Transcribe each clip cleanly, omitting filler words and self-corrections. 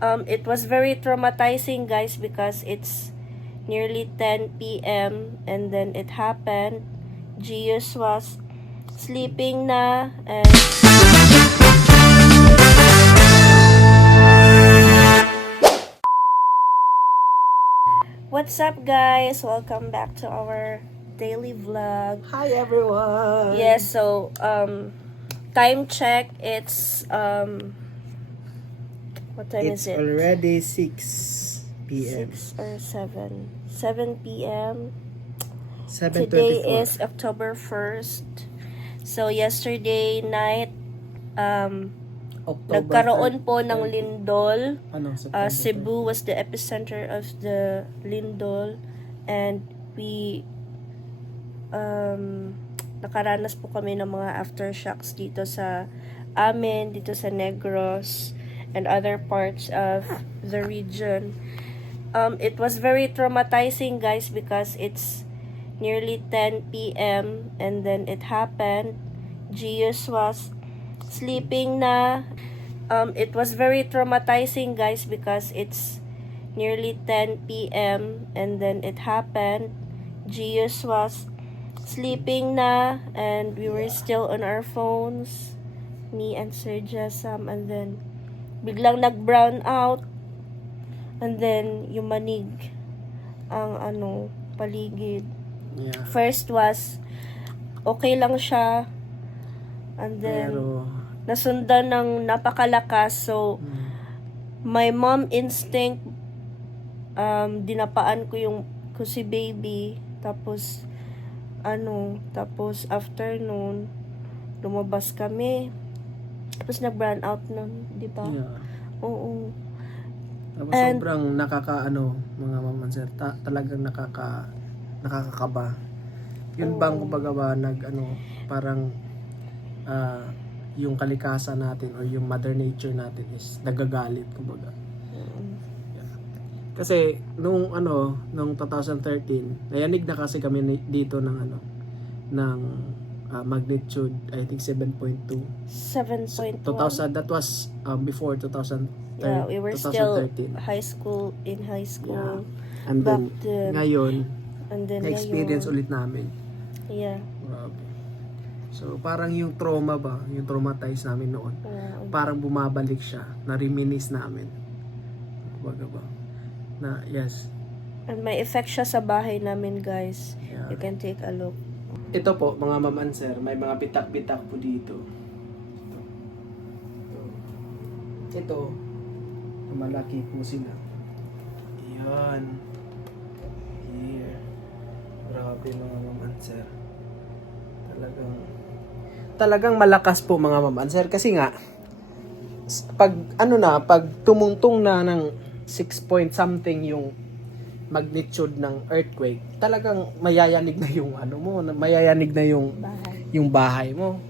It was very traumatizing, guys, because it's nearly 10 p.m. and then it happened. Gius was sleeping na, and what's up, guys? Welcome back to our daily vlog. Hi everyone! Yes, so time check, it's what time It's is it? already 6 p.m. 6 or 7? 7 p.m. 7:24. Today is October 1st. So yesterday night, October nagkaroon po 30. ng lindol. September Cebu was the epicenter of the lindol, and we nakaranas po kami ng mga aftershocks dito sa amin, dito sa Negros and other parts of the region. It was very traumatizing, guys, because it's nearly 10 p.m. and then it happened. Gius was sleeping na. It was very traumatizing, guys, because it's nearly 10 p.m. and then it happened. Gius was sleeping na, and we were still on our phones, me and Sir Jessam, and then biglang nag-brown out, and then yumanig ang paligid. Yeah. First was okay lang siya, and then Pero nasundan ng napakalakas. So my mom instinct, dinapaan ko si baby, tapos afternoon lumabas kami, tapos nag-brown out nun, di ba? yeah. Oo. Tapos And sobrang mga mamanser, talagang nakakakaba. Yun bang kumbaga ba parang yung kalikasan natin or yung mother nature natin is nagagalit kumbaga. Yeah. Kasi nung 2013, nayanig na kasi kami dito ng magnitude, I think 7.2. 7.1. That was before 2013. Yeah, we were 2013. still in high school. Yeah. And back then then. ngayon, And then na-experience ngayon, ulit namin. yeah. Grabe. So parang yung traumatize namin noon, parang bumabalik siya, na-reminisce namin. Kumbaga ba? Na yes. And may effect siya sa bahay namin, guys. Yeah. You can take a look. Ito po, mga mamanser, may mga pitak-pitak po dito. Ito, malaki po sila. Yan. Here. Grabe mga mamanser. Talagang malakas po mga mamanser. Kasi nga, pag tumungtong na ng 6 point something yung magnitude ng earthquake, talagang mayayanig na yung mayayanig na yung bahay mo.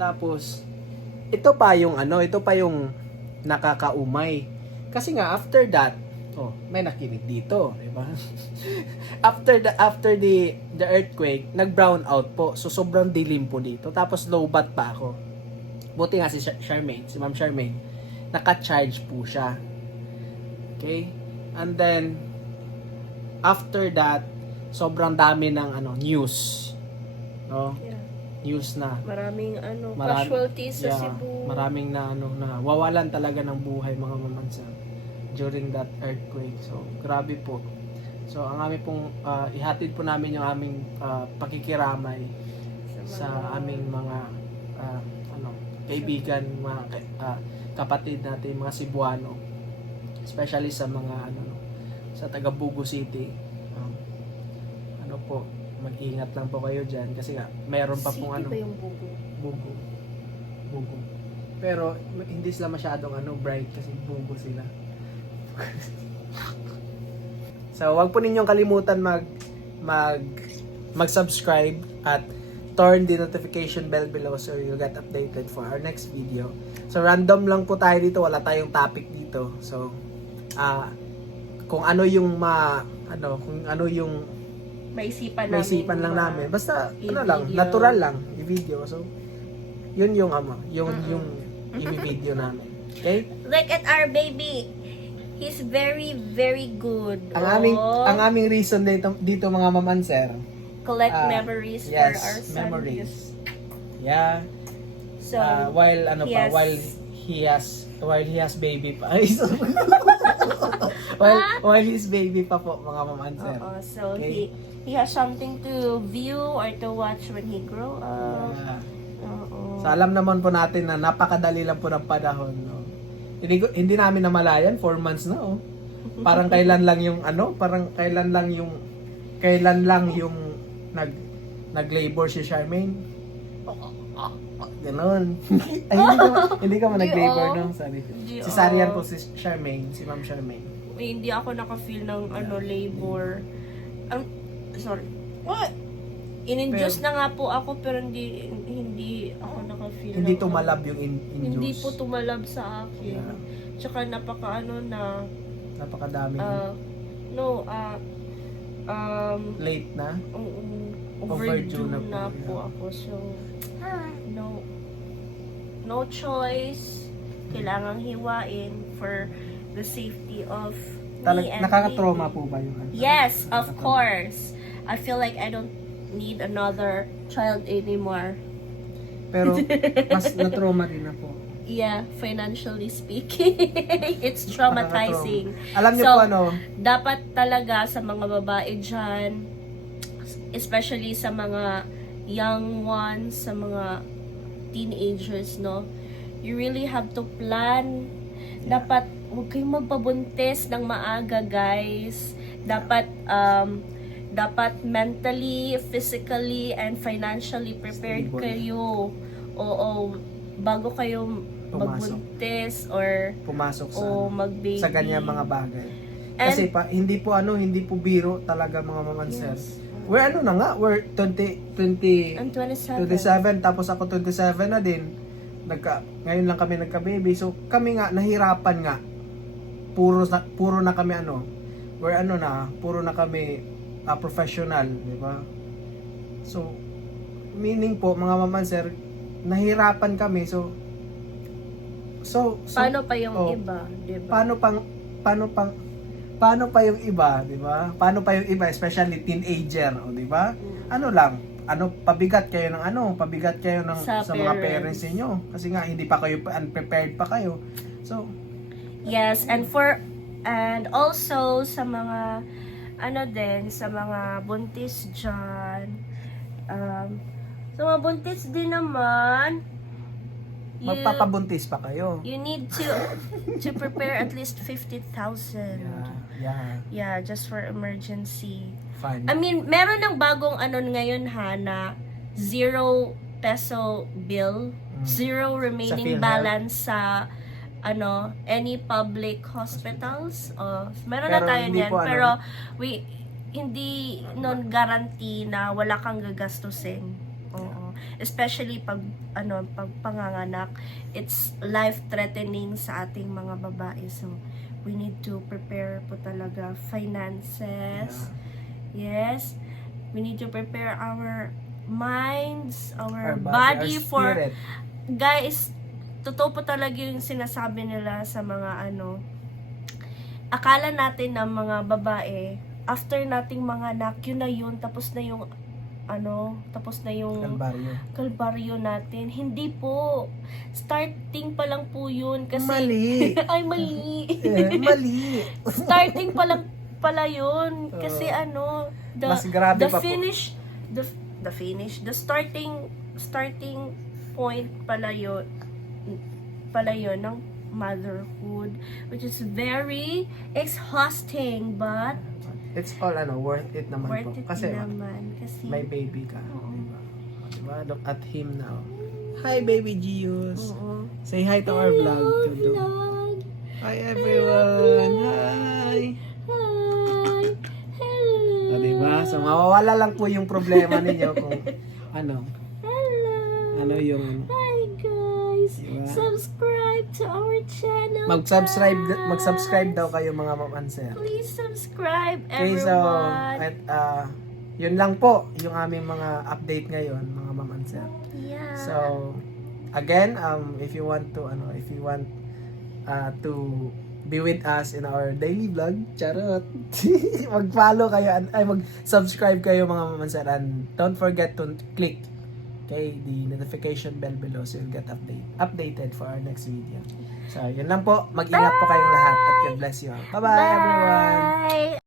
Tapos ito pa yung nakakaumay. Kasi nga after that, may nakinig dito, di ba? after the earthquake, nag-brown out po. So sobrang dilim po dito. Tapos low bat pa ako. Buti nga si Ma'am Charmaine, naka-charge po siya. Okay? And then after that, sobrang dami ng news. No? Yeah. News na. Maraming casualties sa Cebu. Maraming na wawalan talaga ng buhay mga mamansa during that earthquake. So, grabe po. So, ang aming pong ihatid po namin yung aming pakikiramay sa aming mga kaibigan, mga kapatid natin, mga Cebuano. Especially sa mga sa taga Bugo City. Mag-ingat lang po kayo dyan kasi nga mayroon pa pong City ba yung Bugo? Bugo. Pero hindi sila masyadong bright kasi Bugo sila. So, wag po ninyong kalimutan mag-subscribe at turn the notification bell below so you'll get updated for our next video. So, random lang po tayo dito, wala tayong topic dito. So, kung ano yung maisipan lang namin. Basta natural lang i-video. So, yun yung i-video namin. Okay? Look at our baby. He's very, very good. Ang aming reason dito mga ma'am and sir. Collect ah, memories for yes, our son. memories. Yeah. So, While he has- while he has baby pa. Ay, so- while he's baby pa po mga ma'am and sir. so Okay. he has something to view or to watch when he grow up. Yeah. Oo. So alam naman po natin na napakadali lang po ng panahon, no. Hindi namin namalayan 4 months na, oh. Parang kailan lang yung nag-labor si Charmaine. Ganon. Ay, hindi ka man nag-labor, no? Sorry. Si Sarian po si Charmaine, si Ma'am Charmaine. Hindi ako naka-feel ng labor. Sorry. What? In-induce na nga po ako pero hindi ako naka-feel. Hindi ng- tumalab yung Hindi induce. po tumalab sa akin. Yeah. Tsaka Napakadami. Late na. overdue Overdue na na po, po yeah. ako. So, no choice. Kailangang hiwain for the safety of me and Nakaka-trauma baby. po ba yung Yes, of course. I feel like I don't need another child anymore. Pero mas na-trauma din na po. Yeah, financially speaking, it's traumatizing. Alam niyo So, po ano, Dapat talaga sa mga babae dyan, especially sa mga young ones, sa mga teenagers, no? You really have to plan. Dapat, huwag kayong magpabuntis ng maaga, guys. Dapat mentally, physically, and financially prepared Stable. kayo. Oo, bago kayo magbuntis or pumasok sa mag-baby. sa ganyan mga bagay. And- Kasi hindi po biro talaga mga mamansel. Yes. We're we're 20 I'm 27. 27 tapos ako 27 na din. Ngayon lang kami nagka-baby. So kami nga nahirapan nga. Puro na kami puro na kami professional, di ba? So meaning po mga mamansel, nahirapan kami. So Paano pa yung oh, iba, di ba? paano pa yung iba, di ba? Paano pa yung iba, especially teenager, o di ba? Pabigat kayo ng Sa sa mga parents. parents niyo kasi nga hindi pa kayo unprepared pa kayo. So, Yes, and also sa mga sa mga buntis dyan. Sa mga buntis din naman, magpapabuntis pa kayo. you need to prepare at least 50,000. Yeah, just for emergency. Fine. I mean, meron ng bagong ngayon na 0 peso bill, 0 remaining PhilHealth? balance sa any public hospitals. Meron Pero na tayo hindi niyan, po, pero hindi non guarantee na wala kang gagastusin. Oo. Especially pag panganganak, it's life threatening sa ating mga babae. So we need to prepare po talaga finances. Yes. We need to prepare our minds, our body our for spirit. guys, totoo po talaga yung sinasabi nila sa mga akala natin ng mga babae, after nating mga anak, yun na yun, tapos na yung kalbaryo natin. Hindi po. Starting pa lang po yun kasi Mali. ay mali. Mali. Starting pa lang pala yun kasi Mas grabe the pa po. the starting point pala yun ng motherhood, which is very exhausting, but It's all worth it naman po. worth it Kasi naman kasi may baby ka. Oo. Diba? Look at him now. Hi, baby Gius. Oo. Say hi to our vlog. Tudo. Vlog. Hi, everyone. Hi. Hi. Hello. Diba? So, mawawala lang po yung problema ninyo kung Hello. yung Hi guys. Diba? Subscribe to our channel. mag-subscribe daw kayo mga mamansel. Please subscribe Okay, so everyone. yun lang po yung aming mga update ngayon, mga mamansel. Yeah. So again, if you want to be with us in our daily vlog. Charot. Mag-follow kayo, mag-subscribe kayo mga mamansan. And don't forget to click the notification bell below so you'll get updated for our next video. So, yun lang po. Mag-ingat po kayong lahat at God bless you all. Bye-bye, everyone! Bye!